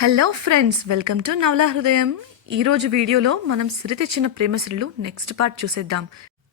Hello friends welcome to నవలా హృదయం ఈరోజు వీడియోలో మనం సిరి తెచ్చిన ప్రేమశ్రీలు నెక్స్ట్ పార్ట్ చూసేద్దాం.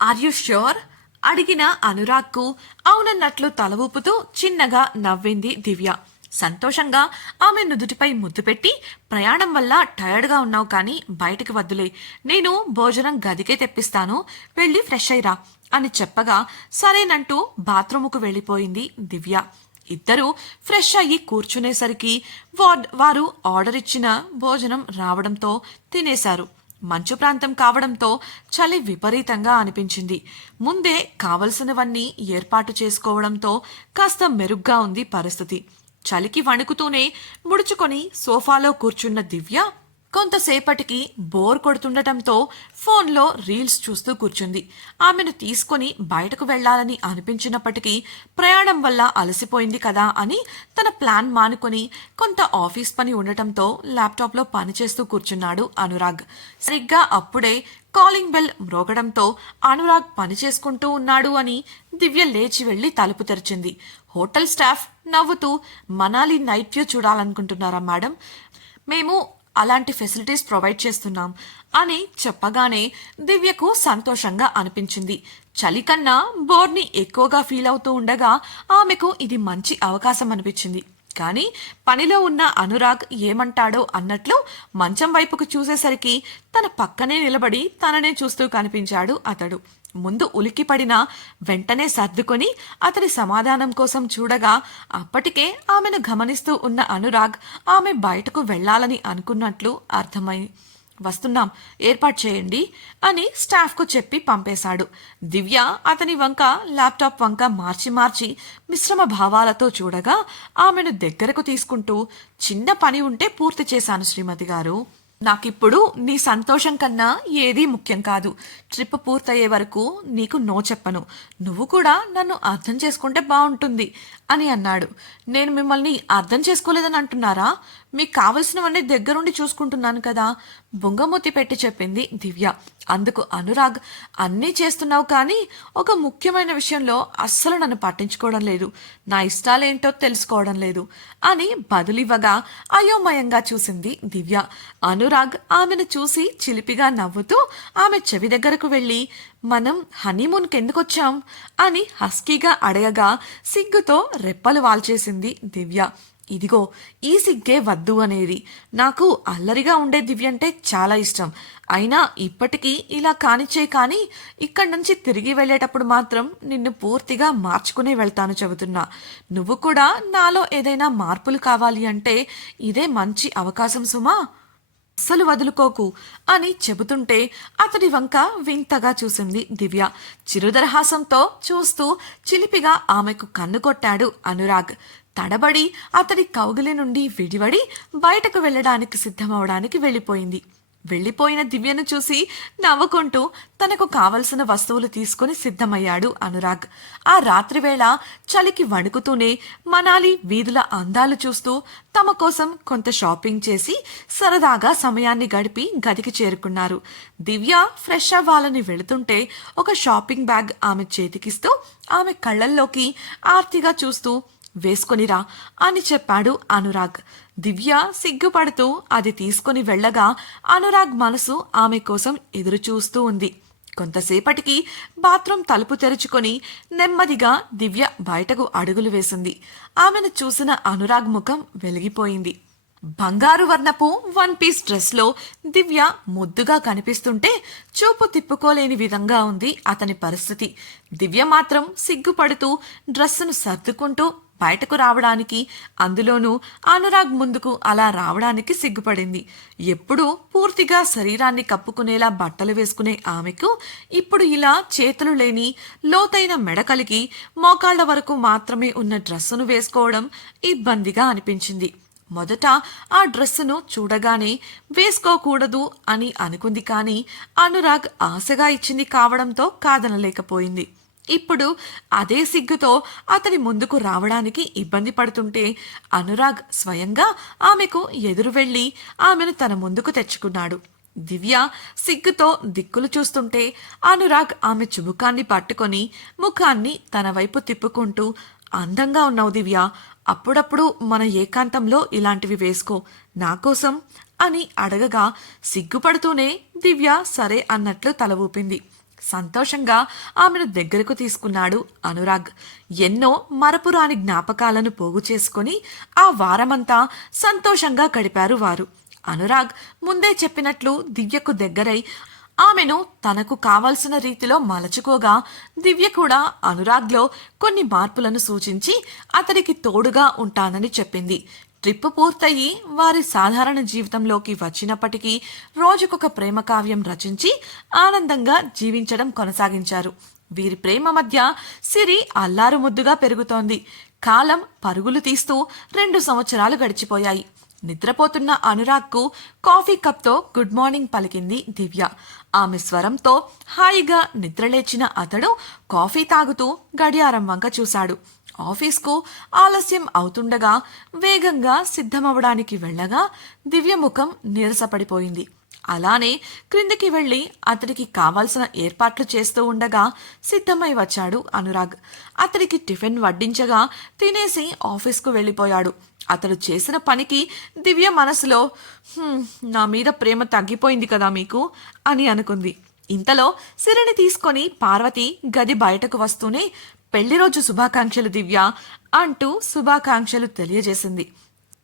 ఆర్ యు ష్యూర్ అడిగిన అనురాగ్కు అవునన్నట్లు తల ఊపుతూ చిన్నగా నవ్వింది దివ్య. సంతోషంగా ఆమె నుదుటిపై ముద్దు పెట్టి ప్రయాణం వల్ల టయర్డ్గా ఉన్నావు కానీ బయటికి వద్దులే. నేను భోజనం గదికే తెప్పిస్తాను. వెళ్ళి ఫ్రెష్ అయ్యిరా అని చెప్పగా సరేనంటూ బాత్రూముకు వెళ్ళిపోయింది దివ్య. ఇద్దరూ ఫ్రెష్ అయ్యి కూర్చునేసరికి వార్- వారు ఆర్డర్ ఇచ్చిన భోజనం రావడంతో తినేశారు. మంచు ప్రాంతం కావడంతో చలి విపరీతంగా అనిపించింది. ముందే కావలసినవన్నీ ఏర్పాటు చేసుకోవడంతో కాస్త మెరుగ్గా ఉంది పరిస్థితి. చలికి వణుకుతూనే ముడుచుకొని సోఫాలో కూర్చున్న దివ్య కొంతసేపటికి బోర్ కొడుతుండటంతో ఫోన్లో రీల్స్ చూస్తూ కూర్చుంది. ఆమెను తీసుకొని బయటకు వెళ్ళాలని అనిపించినప్పటికీ ప్రయాణం వల్ల అలసిపోయింది కదా అని తన ప్లాన్ మానుకొని కొంత ఆఫీస్ పని ఉండటంతో ల్యాప్టాప్లో పనిచేస్తూ కూర్చున్నాడు అనురాగ్. సరిగ్గా అప్పుడే కాలింగ్ బెల్ మ్రోగడంతో అనురాగ్ పని చేసుకుంటూ ఉన్నాడు అని దివ్య లేచి వెళ్ళి తలుపు తెరిచింది. హోటల్ స్టాఫ్ నవ్వుతూ మనాలి నైట్ వ్యూ చూడాలనుకుంటున్నారా మేడం? మేము అలాంటి ఫెసిలిటీస్ ప్రొవైడ్ చేస్తున్నాం అని చెప్పగానే దివ్యకు సంతోషంగా అనిపించింది. చలికన్నా బోర్ని ఎక్కువగా ఫీల్ అవుతూ ఉండగా ఆమెకు ఇది మంచి అవకాశం అనిపించింది. కానీ పనిలో ఉన్న అనురాగ్ ఏమంటాడో అన్నట్లు మంచం వైపుకు చూసేసరికి తన పక్కనే నిలబడి తననే చూస్తూ కనిపించాడు అతడు. ముందు ఉలికిపడిన వెంటనే సర్దుకొని అతని సమాధానం కోసం చూడగా అప్పటికే ఆమెను గమనిస్తూ ఉన్న అనురాగ్ ఆమె బయటకు వెళ్ళాలని అనుకున్నట్లు అర్థమై వస్తున్నాం ఏర్పాటు చేయండి అని స్టాఫ్కు చెప్పి పంపేశాడు. దివ్య అతని వంక ల్యాప్టాప్ వంక మార్చి మార్చి మిశ్రమ భావాలతో చూడగా ఆమెను దగ్గరకు తీసుకుంటూ చిన్న పని ఉంటే పూర్తి చేశాను శ్రీమతి గారు. నాకిప్పుడు నీ సంతోషం కన్నా ఏదీ ముఖ్యం కాదు. ట్రిప్ పూర్తయ్యే వరకు నీకు నో చెప్పను. నువ్వు కూడా నన్ను అర్థం చేసుకుంటే బాగుంటుంది అని అన్నాడు. నేను మిమ్మల్ని అర్థం చేసుకోలేదని అంటున్నారా? మీకు కావలసినవన్నీ దగ్గరుండి చూసుకుంటున్నాను కదా బొంగమూతి పెట్టి చెప్పింది దివ్య. అందుకు అనురాగ్ అన్నీ చేస్తున్నావు కానీ ఒక ముఖ్యమైన విషయంలో అస్సలు నన్ను పట్టించుకోవడం లేదు. నా ఇష్టాలేంటో తెలుసుకోవడం లేదు అని బదులివ్వగా అయోమయంగా చూసింది దివ్య. అనురాగ్ ఆమెను చూసి చిలిపిగా నవ్వుతూ ఆమె చెవి దగ్గరకు వెళ్ళి మనం హనీమూన్కి ఎందుకొచ్చాం అని హస్కీగా అడగగా సిగ్గుతో రెప్పలు వాల్చేసింది దివ్య. ఇదిగో ఈ సిగ్గే వద్దు అనేది. నాకు అల్లరిగా ఉండే దివ్య అంటే చాలా ఇష్టం. అయినా ఇప్పటికీ ఇలా కానిచ్చే కానీ ఇక్కడి నుంచి తిరిగి వెళ్ళేటప్పుడు మాత్రం నిన్ను పూర్తిగా మార్చుకునే వెళ్తాను చెబుతున్నా. నువ్వు కూడా నాలో ఏదైనా మార్పులు కావాలి అంటే ఇదే మంచి అవకాశం సుమా. అస్సలు వదులుకోకు అని చెబుతుంటే అతడి వంక వింతగా చూసింది దివ్య. చిరుదరహాసంతో చూస్తూ చిలిపిగా ఆమెకు కన్ను కొట్టాడు అనురాగ్. తడబడి అతడి కౌగిలి నుండి విడివడి బయటకు వెళ్ళడానికి సిద్ధమవడానికి వెళ్ళిపోయింది. వెళ్ళిపోయిన దివ్యను చూసి నవ్వుకుంటూ తనకు కావలసిన వస్తువులు తీసుకుని సిద్ధమయ్యాడు అనురాగ్. ఆ రాత్రివేళ చలికి వణుకుతూనే మనాలి వీధుల అందాలు చూస్తూ తమ కోసం కొంత షాపింగ్ చేసి సరదాగా సమయాన్ని గడిపి గదికి చేరుకున్నారు. దివ్య ఫ్రెష్ అవ్వాలని వెళుతుంటే ఒక షాపింగ్ బ్యాగ్ ఆమె చేతికిస్తూ ఆమె కళ్ళల్లోకి ఆర్తిగా చూస్తూ వేసుకొనిరా అని చెప్పాడు అనురాగ్. దివ్య సిగ్గుపడుతూ అది తీసుకొని వెళ్ళగా అనురాగ్ మనసు ఆమె కోసం ఎదురుచూస్తూ ఉంది. కొంతసేపటికి బాత్రూం తలుపు తెరుచుకొని నెమ్మదిగా దివ్య బయటకు అడుగులు వేసింది. ఆమెను చూసిన అనురాగ్ ముఖం వెలిగిపోయింది. బంగారు వర్ణపు వన్ పీస్ డ్రెస్లో దివ్య ముద్దుగా కనిపిస్తుంటే చూపు తిప్పుకోలేని విధంగా ఉంది అతని పరిస్థితి. దివ్య మాత్రం సిగ్గుపడుతూ డ్రెస్సును సర్దుకుంటూ బయటకు రావడానికి అందులోనూ అనురాగ్ ముందుకు అలా రావడానికి సిగ్గుపడింది. ఎప్పుడూ పూర్తిగా శరీరాన్ని కప్పుకునేలా బట్టలు వేసుకునే ఆమెకు ఇప్పుడు ఇలా చేతులు లేని లోతైన మెడకలికి మోకాళ్ళ వరకు మాత్రమే ఉన్న డ్రెస్సును వేసుకోవడం ఇబ్బందిగా అనిపించింది. మొదట ఆ డ్రెస్సును చూడగానే వేసుకోకూడదు అని అనుకుంది కానీ అనురాగ్ ఆశగా ఇచ్చింది కావడంతో కాదనలేకపోయింది. ఇప్పుడు అదే సిగ్గుతో అతని ముందుకు రావడానికి ఇబ్బంది పడుతుంటే అనురాగ్ స్వయంగా ఆమెకు ఎదురు వెళ్ళి ఆమెను తన ముందుకు తెచ్చుకున్నాడు. దివ్య సిగ్గుతో దిక్కులు చూస్తుంటే అనురాగ్ ఆమె చుబుకాన్ని పట్టుకొని ముఖాన్ని తన వైపు తిప్పుకుంటూ అందంగా ఉన్నావు దివ్య అప్పుడప్పుడు మన ఏకాంతంలో ఇలాంటివి వేసుకో నా కోసం అని అడగగా సిగ్గుపడుతూనే దివ్య సరే అన్నట్లు తల ఊపింది. సంతోషంగా ఆమెను దగ్గరకు తీసుకున్నాడు అనురాగ్. ఎన్నో మరపురాని జ్ఞాపకాలను పోగు చేసుకొని ఆ వారమంతా సంతోషంగా గడిపారు వారు. అనురాగ్ ముందే చెప్పినట్లు దివ్యకు దగ్గరై ఆమెను తనకు కావలసిన రీతిలో మలచుకోగా దివ్య కూడా అనురాగ్లో కొన్ని మార్పులను సూచించి అతడికి తోడుగా ఉంటానని చెప్పింది. ట్రిప్ పూర్తయి వారి సాధారణ జీవితంలోకి వచ్చినప్పటికీ రోజుకొక ప్రేమ కావ్యం రచించి ఆనందంగా జీవించడం కొనసాగించారు. వీరి ప్రేమ మధ్య సిరి అల్లారు ముద్దుగా పెరుగుతోంది. కాలం పరుగులు తీస్తూ రెండు సంవత్సరాలు గడిచిపోయాయి. నిద్రపోతున్న అనురాగ్కు కాఫీ కప్తో గుడ్ మార్నింగ్ పలికింది దివ్య. ఆమె స్వరంతో హాయిగా నిద్రలేచిన అతడు కాఫీ తాగుతూ గడియారం వంక చూశాడు. ఆఫీస్కు ఆలస్యం అవుతుండగా వేగంగా సిద్ధమవడానికి వెళ్ళగా దివ్య ముఖం నీరసపడిపోయింది. అలానే క్రిందికి వెళ్ళి అతడికి కావాల్సిన ఏర్పాట్లు చేస్తూ ఉండగా సిద్ధమై వచ్చాడు అనురాగ్. అతడికి టిఫిన్ వడ్డించగా తినేసి ఆఫీస్కు వెళ్ళిపోయాడు. అతడు చేసిన పనికి దివ్య మనసులో నా మీద ప్రేమ తగ్గిపోయింది కదా మీకు? అని అనుకుంది. ఇంతలో సిరిని తీసుకొని పార్వతి గది బయటకు వస్తూనే పెళ్ళి రోజు శుభాకాంక్షలు దివ్య అంటూ శుభాకాంక్షలు తెలియజేసింది.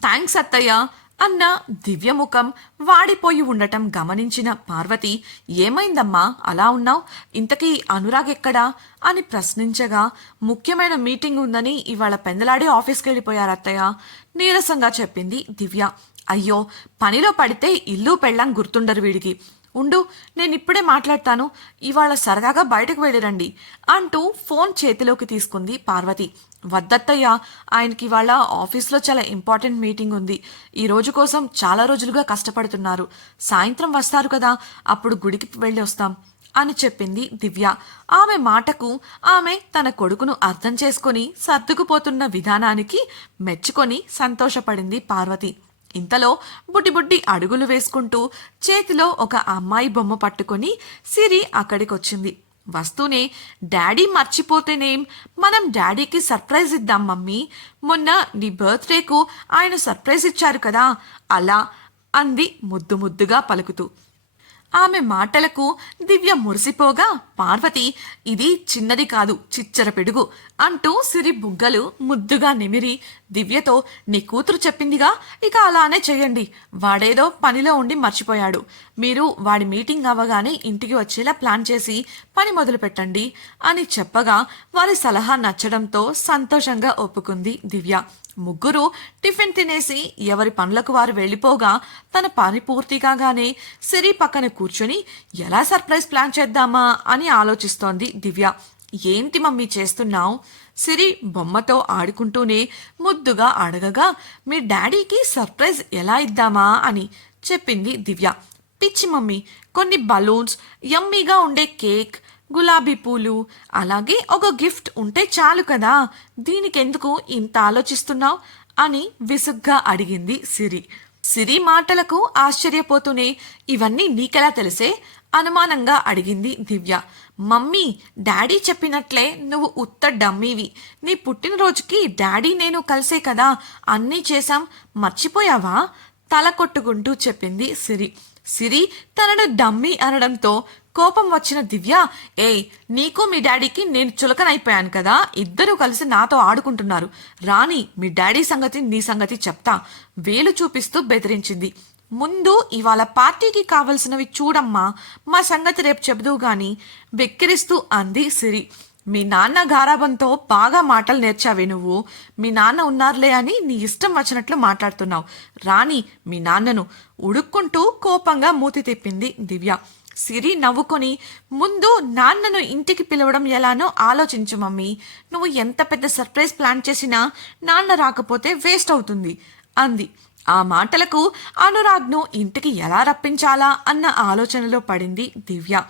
థ్యాంక్స్ అత్తయ్య అన్న దివ్యముఖం వాడిపోయి ఉండటం గమనించిన పార్వతి ఏమైందమ్మా? అలా ఉన్నావు? ఇంతకీ అనురాగ్ ఎక్కడా? అని ప్రశ్నించగా ముఖ్యమైన మీటింగ్ ఉందని ఇవాళ పెందలాడి ఆఫీస్కి వెళ్ళిపోయారు అత్తయ్య నీరసంగా చెప్పింది దివ్య. అయ్యో పనిలో పడితే ఇల్లు పెళ్ళం గుర్తుండరు వీడికి. ఉండు నేను ఇప్పుడే మాట్లాడతాను. ఇవాళ సరదాగా బయటకు వెళ్ళిరండి అంటూ ఫోన్ చేతిలోకి తీసుకుంది పార్వతి. వద్దత్తయ్య ఆయనకి ఇవాళ ఆఫీస్లో చాలా ఇంపార్టెంట్ మీటింగ్ ఉంది. ఈ రోజు కోసం చాలా రోజులుగా కష్టపడుతున్నారు. సాయంత్రం వస్తారు కదా అప్పుడు గుడికి వెళ్ళి వస్తాం అని చెప్పింది దివ్య. ఆమె మాటకు ఆమె తన కొడుకును అర్థం చేసుకొని సర్దుకుపోతున్న విధానానికి మెచ్చుకొని సంతోషపడింది పార్వతి. ఇంతలో బుడ్డి బుడ్డి అడుగులు వేసుకుంటూ చేతిలో ఒక అమ్మాయి బొమ్మ పట్టుకొని సిరి అక్కడికొచ్చింది. వస్తూనే డాడీ మర్చిపోతేనేం? మనం డాడీకి సర్ప్రైజ్ ఇద్దాం మమ్మీ. మొన్న నీ బర్త్డేకు ఆయన సర్ప్రైజ్ ఇచ్చారు కదా అలా అంది ముద్దు ముద్దుగా పలుకుతూ. ఆమె మాటలకు దివ్య మురిసిపోగా పార్వతి ఇది చిన్నది కాదు చిచ్చర పిడుగు అంటూ సిరి బుగ్గలు ముద్దుగా నిమిరి దివ్యతో నీ కూతురు చెప్పిందిగా ఇక అలానే చేయండి. వాడేదో పనిలో ఉండి మర్చిపోయాడు. మీరు వాడి మీటింగ్ అవ్వగానే ఇంటికి వచ్చేలా ప్లాన్ చేసి పని మొదలు పెట్టండి అని చెప్పగా వారి సలహా నచ్చడంతో సంతోషంగా ఒప్పుకుంది దివ్య. ముగ్గురు టిఫిన్ తినేసి ఎవరి పనులకు వారు వెళ్ళిపోగా తన పని పూర్తి కాగానే సిరి పక్కన కూర్చొని ఎలా సర్ప్రైజ్ ప్లాన్ చేద్దామా? అని ఆలోచిస్తోంది దివ్య. ఏంటి మమ్మీ చేస్తున్నావు? సిరి బొమ్మతో ఆడుకుంటూనే ముద్దుగా అడగగా మీ డాడీకి సర్ప్రైజ్ ఎలా ఇద్దామా? అని చెప్పింది దివ్య. పిచ్చి మమ్మీ కొన్ని బలూన్స్ యమ్మీగా ఉండే కేక్ గులాబీ పూలు అలాగే ఒక గిఫ్ట్ ఉంటే చాలు కదా. దీనికెందుకు ఇంత ఆలోచిస్తున్నావు? అని విసుగ్గా అడిగింది సిరి. సిరి మాటలకు ఆశ్చర్యపోతూనే ఇవన్నీ నీకెలా తెలిసే? అనుమానంగా అడిగింది దివ్య. మమ్మీ డాడీ చెప్పినట్లే నువ్వు ఉత్త డమ్మీవి. నీ పుట్టినరోజుకి డాడీ నేను కలిసే కదా. అన్నీ చేశాం. మర్చిపోయావా? తల కొట్టుకుంటూ చెప్పింది సిరి. సిరి తనను డమ్మీ అనడంతో కోపం వచ్చిన దివ్య ఏయ్ నీకు మీ డాడీకి నేను చులకనైపోయాను కదా ఇద్దరూ కలిసి నాతో ఆడుకుంటున్నారు. రాణి మీ డాడీ సంగతి నీ సంగతి చెప్తా. వేలు చూపిస్తూ బెదిరించింది. ముందు ఇవాళ పార్టీకి కావలసినవి చూడమ్మా మా సంగతి రేపు చెబుదు గాని వెక్కిరిస్తూ అంది సిరి. మీ నాన్న గారాబంతో బాగా మాటలు నేర్చావే నువ్వు. మీ నాన్న ఉన్నారులే అని నీ ఇష్టం వచ్చినట్లు మాట్లాడుతున్నావు. రాణి మీ నాన్నను ఉడుక్కుంటూ కోపంగా మూతి తిప్పింది దివ్య. సిరి నవ్వుకొని ముందు నాన్నను ఇంటికి పిలవడం ఎలానో ఆలోచించు మమ్మీ. నువ్వు ఎంత పెద్ద సర్ప్రైజ్ ప్లాన్ చేసినా నాన్న రాకపోతే వేస్ట్ అవుతుంది అంది. ఆ మాటలకు అనురాగ్ను ఇంటికి ఎలా రప్పించాలా అన్న ఆలోచనలో పడింది దివ్య.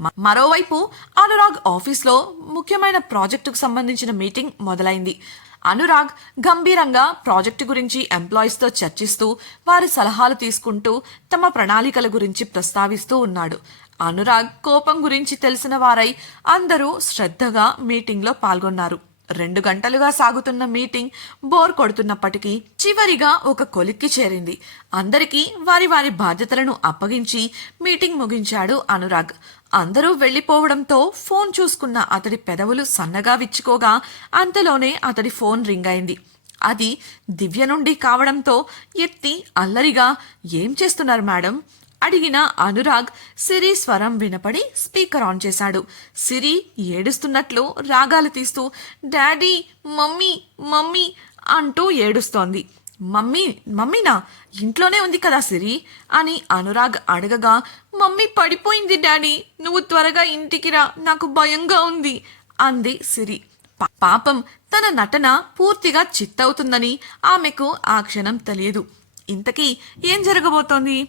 మ- మరోవైపు అనురాగ్ ఆఫీస్లో ముఖ్యమైన ప్రాజెక్టుకు సంబంధించిన మీటింగ్ మొదలైంది. అనురాగ్ గంభీరంగా ప్రాజెక్టు గురించి ఎంప్లాయీస్తో చర్చిస్తూ వారి సలహాలు తీసుకుంటూ తమ ప్రణాళికల గురించి ప్రస్తావిస్తూ ఉన్నాడు. అనురాగ్ కోపం గురించి తెలిసిన వారై అందరూ శ్రద్ధగా మీటింగ్లో పాల్గొన్నారు. రెండు గంటలుగా సాగుతున్న మీటింగ్ బోర్ కొడుతున్నప్పటికీ చివరిగా ఒక కొలిక్కి చేరింది. అందరికీ వారి వారి బాధ్యతలను అప్పగించి మీటింగ్ ముగించాడు అనురాగ్. అందరూ వెళ్ళిపోవడంతో ఫోన్ చూసుకున్న అతడి పెదవులు సన్నగా విచ్చుకోగా అంతలోనే అతడి ఫోన్ రింగ్ అయింది. అది దివ్య నుండి కావడంతో ఎత్తి అల్లరిగా ఏం చేస్తున్నారు మేడం? అడిగిన అనురాగ్ సిరి స్వరం వినపడి స్పీకర్ ఆన్ చేశాడు. సిరి ఏడుస్తున్నట్లు రాగాలు తీస్తూ డాడీ మమ్మీ మమ్మీ అంటూ ఏడుస్తోంది. మమ్మీ మమ్మీనా? ఇంట్లోనే ఉంది కదా సిరి? అని అనురాగ్ అడగగా మమ్మీ పడిపోయింది డాడీ. నువ్వు త్వరగా ఇంటికి రా. నాకు భయంగా ఉంది అంది సిరి. పాపం తన నటన పూర్తిగా చిత్తవుతుందని ఆమెకు ఆ క్షణం తెలియదు. ఇంతకీ ఏం జరగబోతోంది?